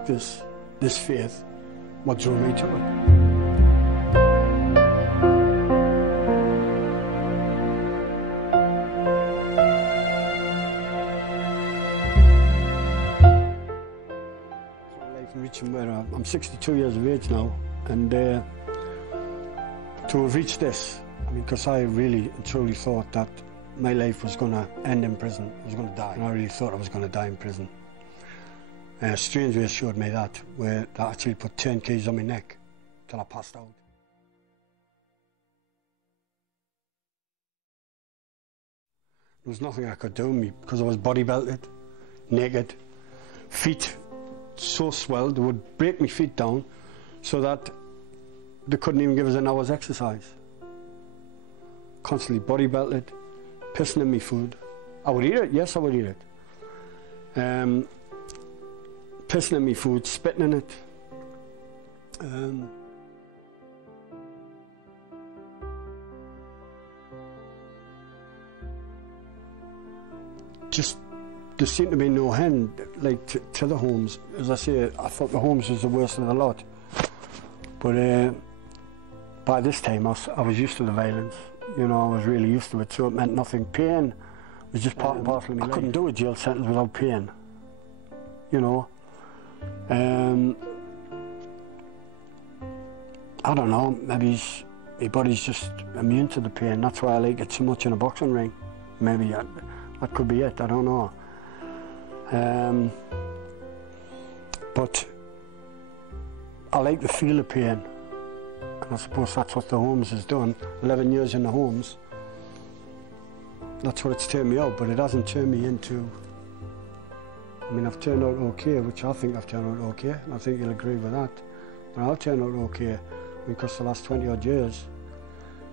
practice this faith, what drew me to it. Reaching where I'm 62 years of age now, and to have reached this, I mean, because I really and truly thought that my life was going to end in prison, I was going to die, and I really thought I was going to die in prison. Strangers showed me that, where they actually put 10 keys on my neck till I passed out. There was nothing I could do because I was body belted, naked, feet so swelled they would break my feet down so that they couldn't even give us an hour's exercise. Constantly body belted, pissing in my food. I would eat it, yes I would eat it. Pissing in my food, spitting in it. Just there seemed to be no end, like, to the homes. As I say, I thought the homes was the worst of the lot. But by this time, I was used to the violence. You know, I was really used to it, so it meant nothing. Pain was just part and parcel of my life. I couldn't do a jail sentence without pain, you know. I don't know, maybe my body's just immune to the pain. That's why I like it so much in a boxing ring. Maybe that could be it, I don't know. But I like the feel of pain, and I suppose that's what the homes has done. 11 years in the homes, that's what it's turned me out, but it hasn't turned me into, I mean, I've turned out okay, which I think I've turned out okay, and I think you'll agree with that. But I've turned out okay, because the last 20 odd years,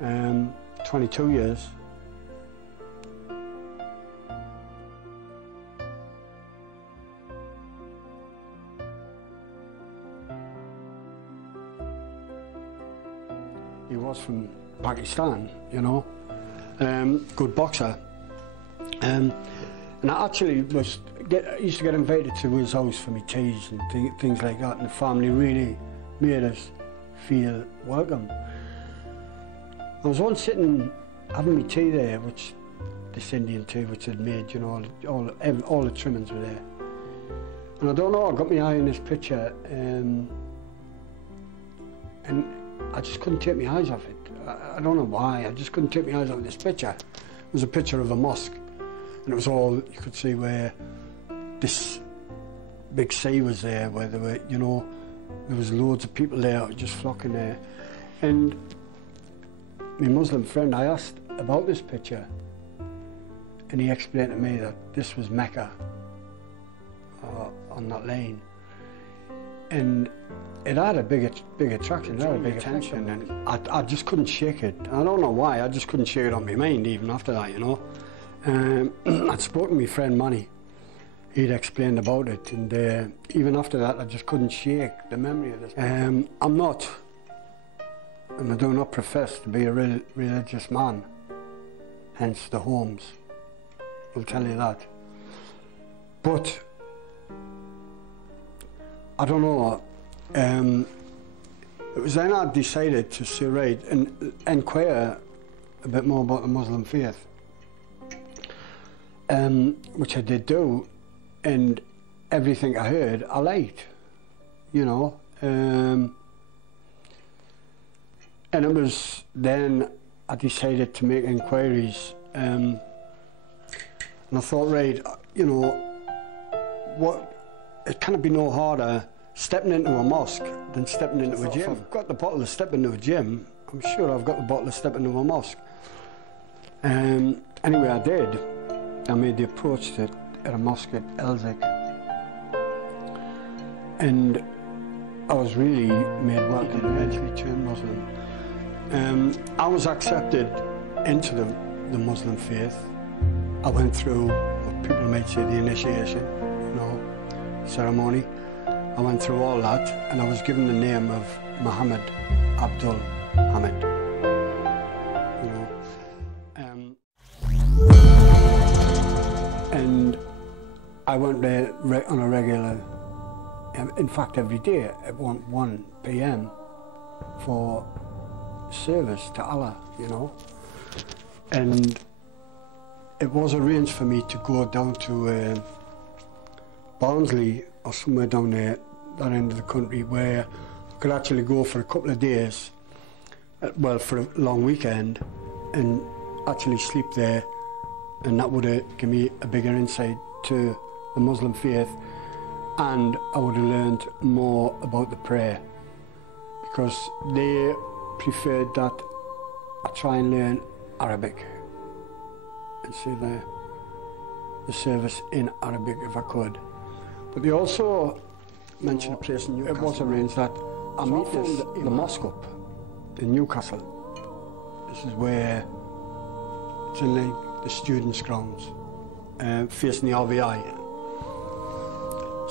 22 years, he was from Pakistan, you know, good boxer, and I actually used to get invited to his house for me teas and things like that, and the family really made us feel welcome. I was once sitting having me tea there, which this Indian tea which they'd made, you know, all the trimmings were there, and I don't know, I got my eye on this picture, and I just couldn't take my eyes off it. I don't know why, I just couldn't take my eyes off this picture. It was a picture of a mosque, and it was all, you could see where this big sea was there, where there were, you know, there was loads of people there just flocking there. And my Muslim friend, I asked about this picture, and he explained to me that this was Mecca on that lane. And it had a big attraction, it had a big attention, and I just couldn't shake it. I don't know why, I just couldn't shake it on my mind even after that, you know. I'd spoken to my friend Manny, he'd explained about it, and even after that I just couldn't shake the memory of this. I'm not, and I do not profess to be a religious man, hence the homes, I'll tell you that. But I don't know, it was then I decided to say, right, and inquire a bit more about the Muslim faith, which I did do, and everything I heard I liked, you know, and it was then I decided to make inquiries, and I thought, right, you know, it can't be no harder stepping into a mosque than stepping into a gym. If I've got the bottle to step into a gym, I'm sure I've got the bottle to step into a mosque. Anyway, I did. I made the approach at a mosque at Elzik, and I was really made welcome, eventually turned Muslim. I was accepted into the Muslim faith. I went through what people might say the initiation, you know, ceremony. I went through all that, and I was given the name of Muhammad Abdul Hamid, you know. And I went there on a regular in fact every day at 1 p.m. for service to Allah, you know. And it was arranged for me to go down to Barnsley or somewhere down there, that end of the country, where I could actually go for a couple of days, well, for a long weekend, and actually sleep there, and that would have given me a bigger insight to the Muslim faith, and I would have learned more about the prayer, because they preferred that I try and learn Arabic and say the service in Arabic if I could. But they also mentioned a place in Newcastle. It was arranged that I meet the mosque up in Newcastle. This is where it's in like the students' grounds, facing the RVI.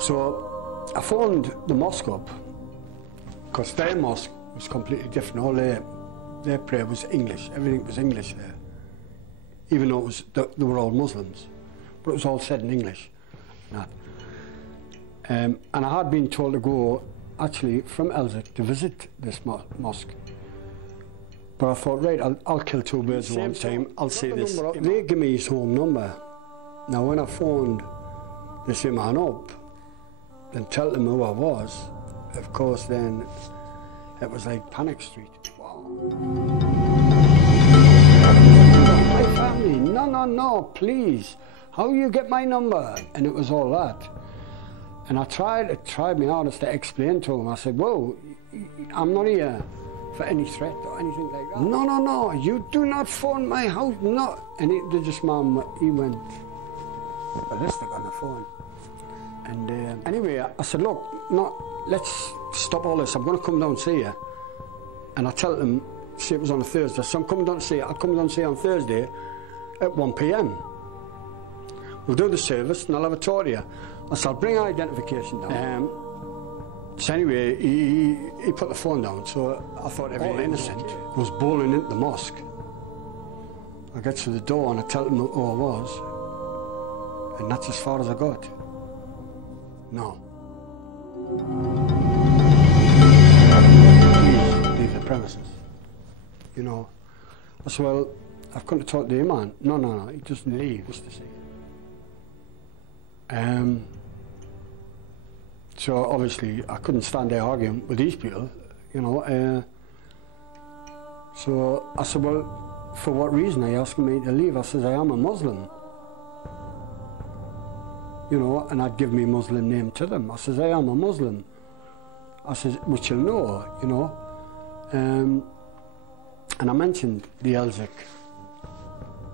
So I phoned the mosque up, because their mosque was completely different. All their prayer was English. Everything was English there, even though it was they were all Muslims, but it was all said in English. And I had been told to go actually from Elsick to visit this mosque. But I thought, right, I'll kill two birds with one stone. I'll say this. They give me his home number. Now, when I phoned this man up and told them who I was, of course, then it was like Panic Street. Wow. My family, no, please. How you get my number? And it was all that. And I tried my hardest to explain to him. I said, whoa, I'm not here for any threat or anything like that. No, you do not phone my house, no. And he went ballistic on the phone. And anyway, I said, look, no, let's stop all this. I'm going to come down and see you. And I tell them, see, it was on a Thursday, so I'm coming down to see you. I'll come down and see you on Thursday at 1 p.m. We'll do the service and I'll have a talk to you. I said, I'll bring identification down. So anyway, he put the phone down, so I thought everything innocent was bowling into the mosque. I get to the door and I tell them who I was, and that's as far as I got. No. Please leave the premises. You know. I said, well, I've come to talk to the imam. No, he doesn't leave, just to say. So obviously I couldn't stand there arguing with these people, you know. So I said, well, for what reason are you asking me to leave? I said, I am a Muslim. You know, and I'd give me Muslim name to them. I said, I am a Muslim. I said, which you'll know, you know. And I mentioned the Elsick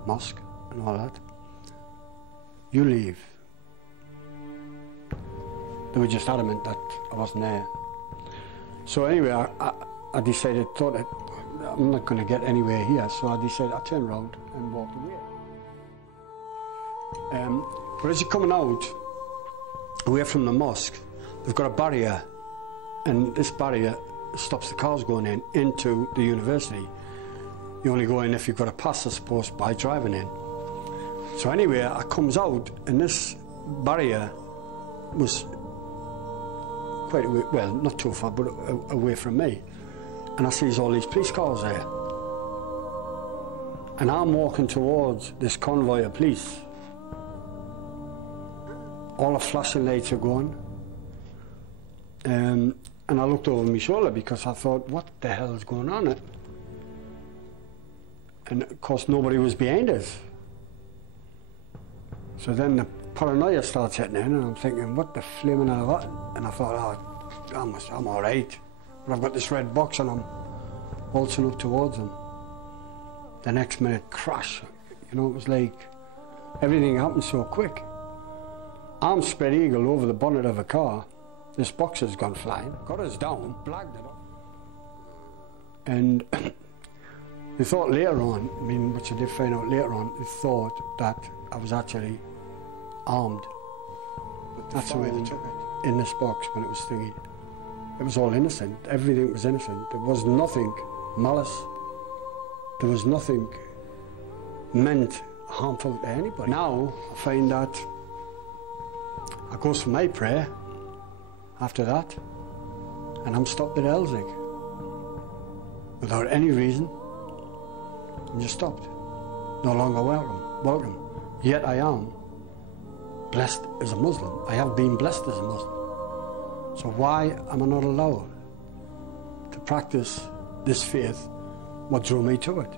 mosque and all that. You leave. They were just adamant that I wasn't there. So anyway, I decided, thought that I'm not going to get anywhere here, so I decided I turned around and walked away. But as you're coming out, away from the mosque, they've got a barrier, and this barrier stops the cars going into the university. You only go in if you've got a pass, I suppose, by driving in. So anyway, I comes out, and this barrier was quite away, well, not too far, but away from me. And I sees all these police cars there. And I'm walking towards this convoy of police. All the flashing lights are going. And I looked over my shoulder because I thought, what the hell is going on? And of course, nobody was behind us. So then the paranoia starts hitting in, and I'm thinking, what the flaming hell is that? And I thought, oh, I'm all right. But I've got this red box and I'm waltzing up towards them. The next minute, crash. You know, it was like everything happened so quick. I'm spread eagle over the bonnet of a car. This box has gone flying, got us down, blagged it up. And they thought later on, I mean, which I did find out later on, they thought that I was actually armed. That's the way they took it. In this box when it was thingy. It was all innocent. Everything was innocent. There was nothing malice. There was nothing meant harmful to anybody. Now I find that I goes for my prayer after that, and I'm stopped at Elzig. Without any reason, I'm just stopped. No longer welcome. Yet I am blessed as a Muslim. I have been blessed as a Muslim. So why am I not allowed to practice this faith? What drew me to it?